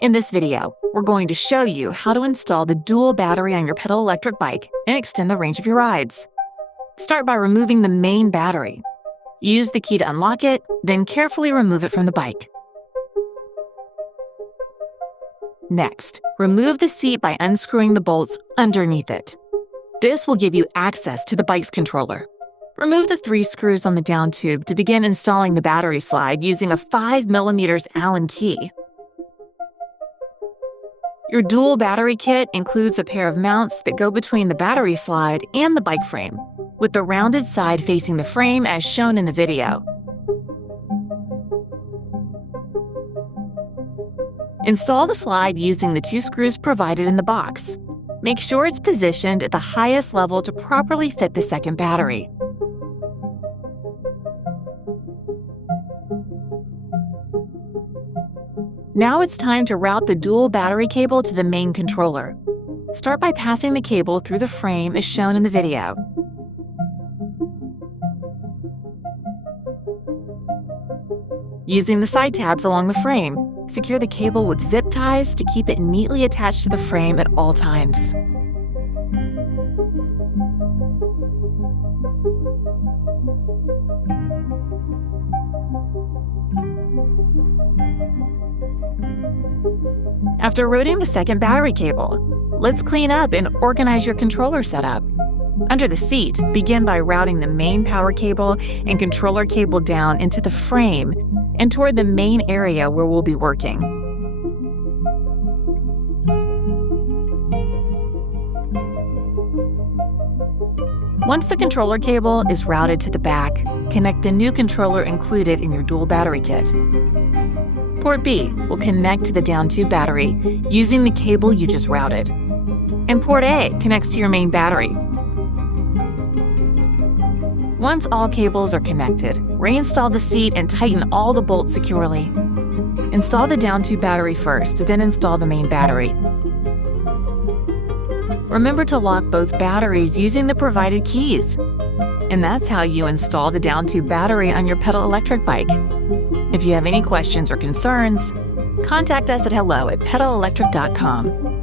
In this video, we're going to show you how to install the dual battery on your pedal electric bike and extend the range of your rides. Start by removing the main battery. Use the key to unlock it, then carefully remove it from the bike. Next, remove the seat by unscrewing the bolts underneath it. This will give you access to the bike's controller. Remove the 3 screws on the down tube to begin installing the battery slide using a 5mm Allen key. Your dual battery kit includes a pair of mounts that go between the battery slide and the bike frame, with the rounded side facing the frame as shown in the video. Install the slide using the 2 screws provided in the box. Make sure it's positioned at the highest level to properly fit the second battery. Now it's time to route the dual battery cable to the main controller. Start by passing the cable through the frame as shown in the video. Using the side tabs along the frame, secure the cable with zip ties to keep it neatly attached to the frame at all times. After routing the second battery cable, let's clean up and organize your controller setup. Under the seat, begin by routing the main power cable and controller cable down into the frame and toward the main area where we'll be working. Once the controller cable is routed to the back, connect the new controller included in your dual battery kit. Port B will connect to the down tube battery using the cable you just routed. And Port A connects to your main battery. Once all cables are connected, reinstall the seat and tighten all the bolts securely. Install the down tube battery first, then install the main battery. Remember to lock both batteries using the provided keys. And that's how you install the down tube battery on your pedal electric bike. If you have any questions or concerns, contact us at hello@pedalelectric.com.